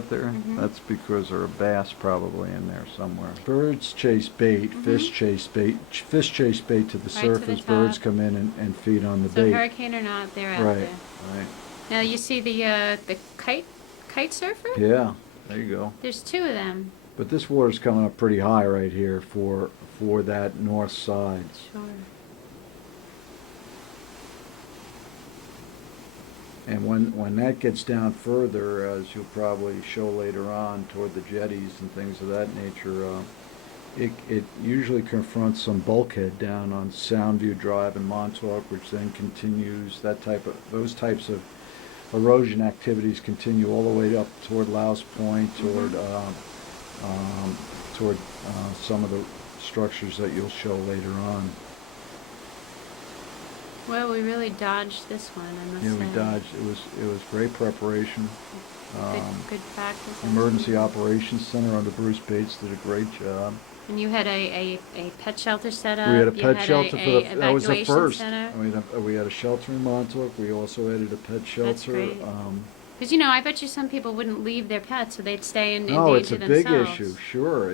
out there? That's because there are bass probably in there somewhere. Birds chase bait, fish chase bait, fish chase bait to the Right to the surface. Birds top. come in and feed on the So bait. hurricane or not, they're out Right, there. right. Now you see the kite surfer? Yeah, there you go. There's two of them. But this water's coming up pretty high right here for that north side. Sure. And when that gets down further, as you'll probably show later on, toward the jetties and things of that nature, it usually confronts some bulkhead down on Soundview Drive in Montauk, which then continues those types of erosion activities continue all the way up toward Louse Point, toward some of the structures that you'll show later on. Well, we really dodged this one, I must say. Yeah, we dodged. It was great preparation. Good practice. Emergency Operations Center under Bruce Bates did a great job. And you had a pet shelter set up. We had a You pet shelter that was the evacuation first. center. We had a shelter in Montauk. We also added a pet shelter. That's great. Because I bet you some people wouldn't leave their pets, so they'd stay in No, it's danger a big themselves. issue. Sure,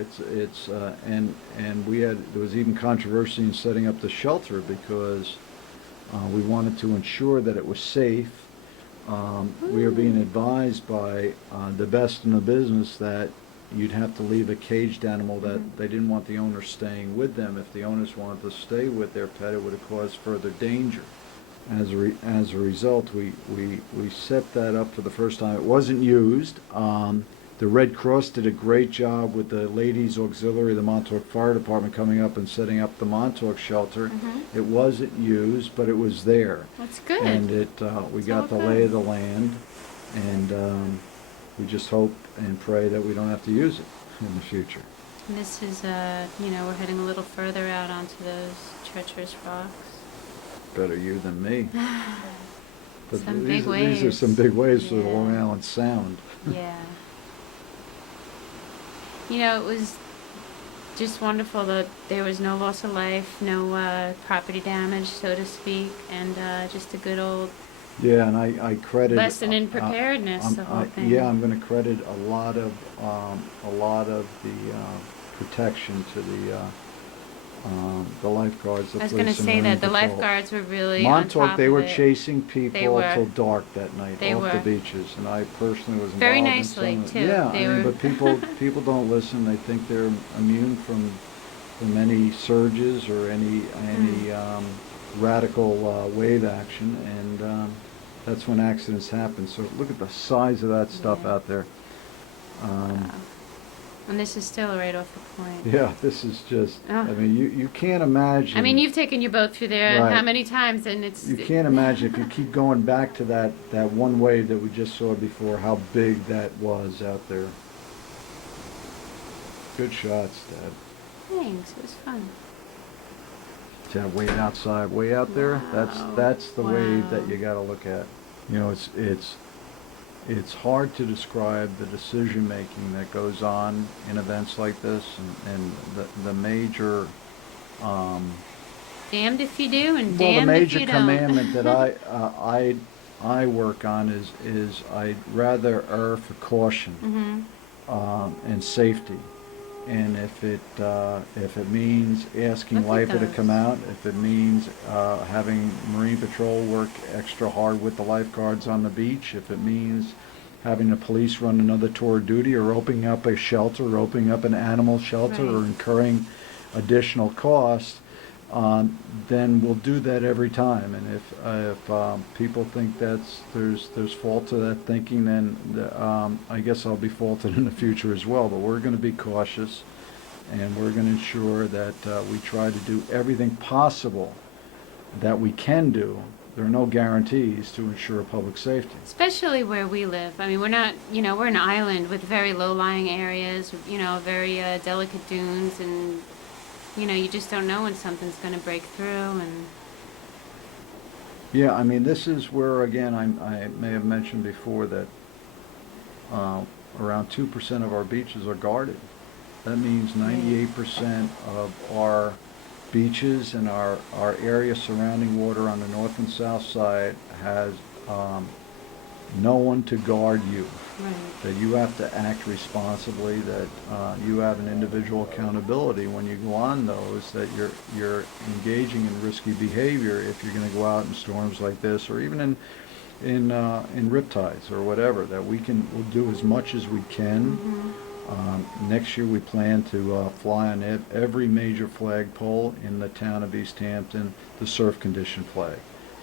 and there was even controversy in setting up the shelter because we wanted to ensure that it was safe. We are being advised by the best in the business that you'd have to leave a caged animal that they didn't want the owner staying with them. If the owners wanted to stay with their pet, it would have caused further danger. As a result, we set that up for the first time. It wasn't used. The Red Cross did a great job with the Ladies Auxiliary, the Montauk Fire Department, coming up and setting up the Montauk shelter. It wasn't used, but it was there. That's good. And we got the lay of the land, and we just hope and pray that we don't have to use it in the future. And this is, we're heading a little further out onto those treacherous rocks. Better you than me. But Some these big waves. are some big waves for the Yeah. Long Island Sound. Yeah. It was just wonderful that there was no loss of life, no property damage, so to speak, and just a good old Yeah, and I credit lesson in preparedness, the whole thing. Yeah, I'm going to credit a lot of the protection to the lifeguards. I was going to say that the lifeguards were really on Montauk, top they of were it. chasing people They were. till dark that night They off the were. beaches, and I personally was involved Very in nicely, some of it. too. Yeah, They were. but people don't listen. They think they're immune from any surges or any radical wave action, and that's when accidents happen. So look at the size of that stuff Yeah. out there. And this is still right off the point. Yeah, this is just, Oh. I mean, you can't imagine. I mean, you've taken your boat through there Right. how many times, and it's... You can't imagine if you keep going back to that one wave that we just saw before, how big that was out there. Good shots, Dad. Thanks, it was fun. See that wave outside, way out there? Wow. That's the wave Wow. that you got to look at. It's hard to describe the decision making that goes on in events like this, and the major. Damned if you do, and Well, the damned if major you don't. commandment that I work on is I'd rather err for caution and safety, and if it means asking Look at LIPA to those. come out, if it means having Marine Patrol work extra hard with the lifeguards on the beach, if it means having the police run another tour of duty, or opening up a shelter, or opening up an animal shelter, or Right. incurring additional costs, then we'll do that every time. And if people think there's fault to that thinking, then I guess I'll be faulted in the future as well. But we're going to be cautious, and we're going to ensure that we try to do everything possible that we can do. There are no guarantees to ensure public safety. Especially where we live. I mean, we're not, we're an island with very low-lying areas, very delicate dunes, and, you just don't know when something's going to break through, and... Yeah, I mean, this is where, again, I may have mentioned before that around 2% of our beaches are guarded. That means 98% of our beaches and our area surrounding water on the north and south side has no one to guard you, Right. that you have to act responsibly, that you have an individual accountability when you go on those, that you're engaging in risky behavior if you're going to go out in storms like this, or even in riptides or whatever, that we'll do as much as we can. Next year we plan to fly on every major flagpole in the town of East Hampton, the surf condition flag,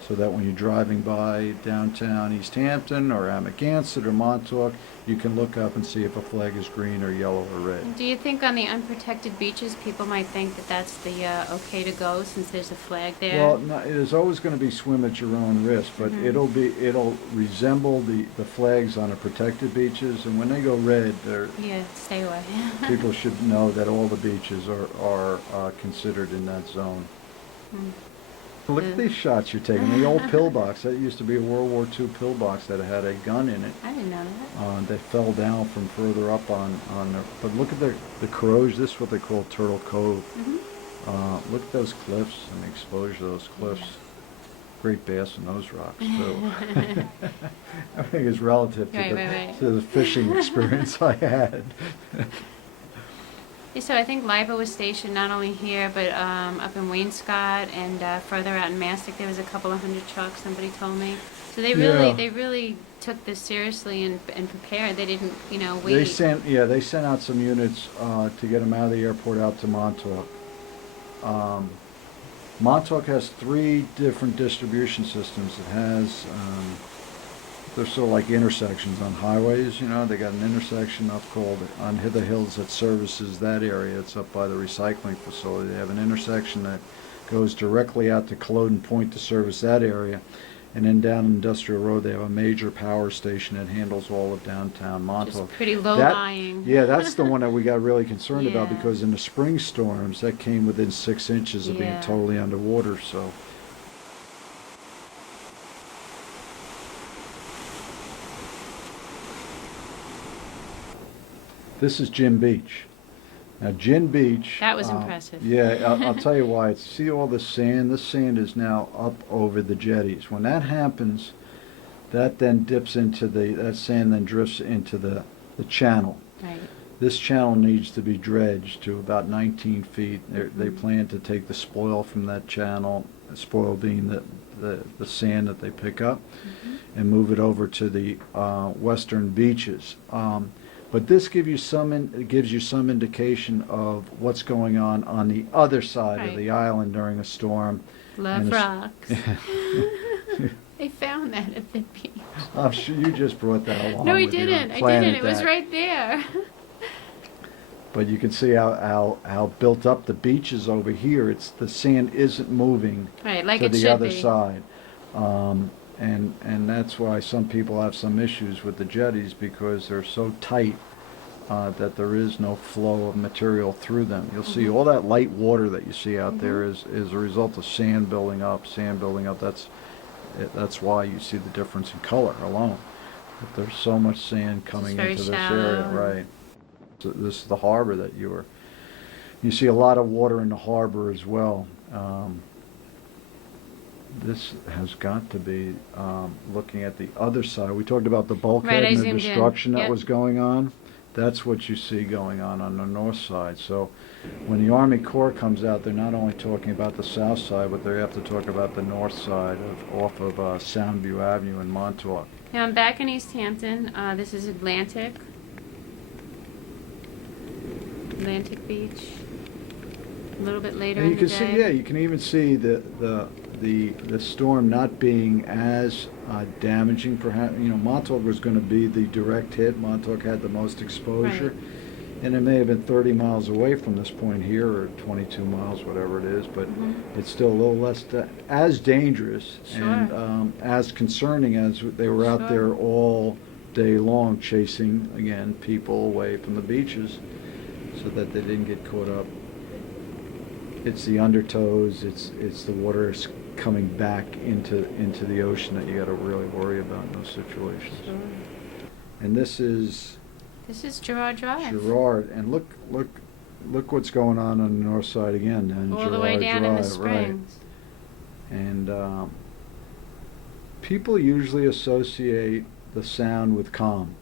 so that when you're driving by downtown East Hampton or Amagansett or Montauk, you can look up and see if a flag is green or yellow or red. Do you think on the unprotected beaches, people might think that that's the okay to go since there's a flag there? Well, no, it is always going to be swim at your own risk, but it'll resemble the flags on the protected beaches, and when they go red, Yeah, stay away. people should know that all the beaches are considered in that zone. Look at these shots you're taking. The old pillbox, that used to be a World War II pillbox that had a gun in it. I didn't know that. They fell down from further up on the, but look at the corrosion. This is what they call Turtle Cove. Look at those cliffs and the exposure of those cliffs. Great bass in those rocks too. Everything is relative to, Right. to the fishing experience I had. Yeah, so I think LIPA was stationed not only here, but up in Wainscott and further out in Mastic. There was a couple of hundred trucks, somebody told me. So they really took this seriously and prepared. They didn't, wait. They sent out some units to get them out of the airport out to Montauk. Montauk has 3 different distribution systems. It has, they're sort of like intersections on highways, They got an intersection up called on Hither Hills that services that area. It's up by the recycling facility. They have an intersection that goes directly out to Culloden Point to service that area. And then down Industrial Road, they have a major power station that handles all of downtown Montauk. Just pretty low-lying. Yeah, that's the one that we got really concerned about, Yeah. because in the spring storms, that came within 6 inches of being Yeah. totally underwater, so. This is Gin Beach. Now, Gin Beach. That was impressive. Yeah, I'll tell you why. See all this sand? This sand is now up over the jetties. When that happens, that then dips into that sand then drifts into the channel. Right. This channel needs to be dredged to about 19 feet. They plan to take the spoil from that channel, spoil being the sand that they pick up, and move it over to the western beaches. But this gives you some indication of what's going on the other side of Right. the island during a storm. Love And rocks. They found that at the beach. I'm sure you just brought that along. No, I with you didn't. and I planted didn't. It was that. right there. But you can see how built up the beach is over here. The sand isn't moving Right, like to it the should other be. side. And that's why some people have some issues with the jetties, because they're so tight that there is no flow of material through them. You'll see all that light water that you see out there is a result of sand building up. That's why you see the difference in color alone. But there's so much sand coming very into this area, shallow. right? So this is the harbor that you see a lot of water in the harbor as well. This has got to be looking at the other side. We talked about the bulkhead Right, I and the zoomed in. destruction that Yep. was going on. That's what you see going on the north side. So when the Army Corps comes out, they're not only talking about the south side, but they have to talk about the north side off of Soundview Avenue in Montauk. Now I'm back in East Hampton. This is Atlantic Beach. A little bit later And you in can the see, day. yeah, you can even see the storm not being as damaging. Perhaps Montauk was going to be the direct hit. Montauk had the most exposure, Right. and it may have been 30 miles away from this point here, or 22 miles, whatever it is. But it's still a little less as dangerous and as concerning as they were out there all day long chasing people away from the beaches, so that they didn't get caught up. It's the undertows. It's the water coming back into the ocean that you got to really worry about in those situations. Sure. And this is Girard Drive. Girard, and look what's going on the north side again. And All the way down in the Drive, springs. right. And people usually associate the sound with calm.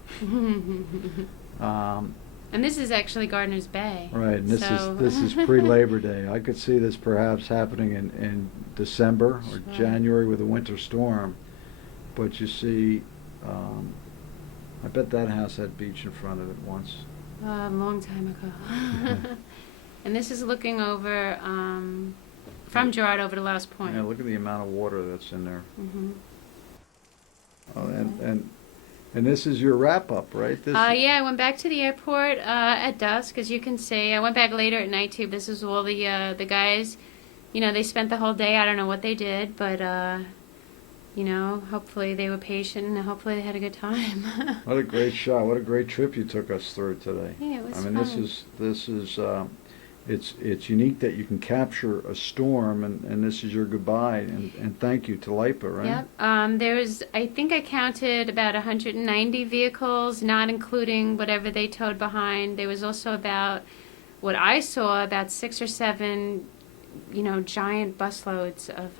And this is actually Gardner's Bay. Right, and so. this is pre-Labor Day. I could see this perhaps happening in December or Sure. January with a winter storm. But you see, I bet that house had beach in front of it once. A long time ago. And this is looking over from Girard over to Louse Point. Yeah, look at the amount of water that's in there. Mm-hmm. Oh, and this is your wrap-up, right? Yeah, I went back to the airport at dusk, as you can see. I went back later at night too. This is all the guys. You know, they spent the whole day. I don't know what they did, but you know, hopefully they were patient and hopefully they had a good time. What a great shot! What a great trip you took us through today. Yeah, it was I mean, fun. this is it's unique that you can capture a storm, and this is your goodbye, and thank you to LIPA, right? Yep. There was, I think I counted about 190 vehicles, not including whatever they towed behind. There was also about, what I saw, about 6 or 7, you know, giant busloads of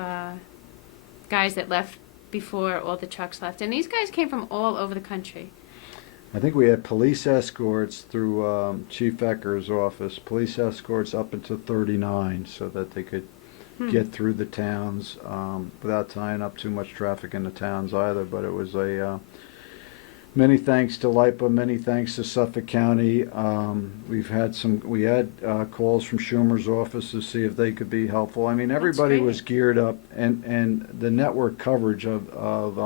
guys that left before all the trucks left. And these guys came from all over the country. I think we had police escorts through Chief Ecker's office, police escorts up into 39 so that they could get through the towns without tying up too much traffic in the towns either. But it was a many thanks to LIPA, many thanks to Suffolk County. We had calls from Schumer's office to see if they could be helpful. I mean, everybody was geared up, and the network coverage of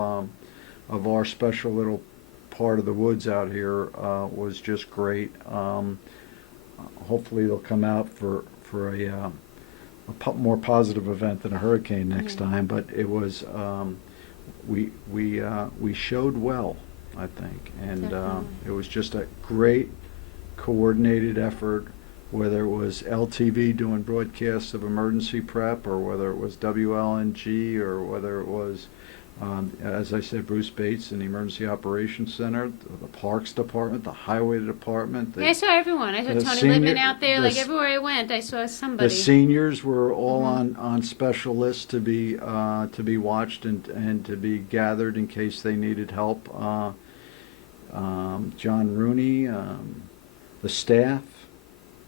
our special little part of the woods out here was just great. Hopefully they'll come out for a more positive event than a hurricane next time. But it was we showed well, I think, and it was just a great coordinated effort. Whether it was LTV doing broadcasts of emergency prep, or whether it was WLNG, or whether it was as I said, Bruce Bates in the Emergency Operations Center, the Parks Department, the Highway Department. Yeah, I saw everyone. I saw Tony Littman out there. Like everywhere I went, I saw somebody. The seniors were all on special lists to be watched and to be gathered in case they needed help. John Rooney, the staff.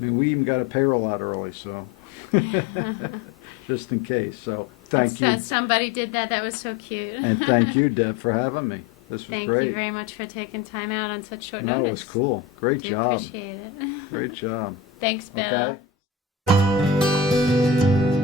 I mean, we even got a payroll out early, so just in case. So. Thank you. Somebody did that. That was so cute. And thank you, Deb, for having me. This was great. Thank you very much for taking time out on such short notice. No, it was cool. Great job. Appreciate it. Great job. Thanks, Bill. Okay.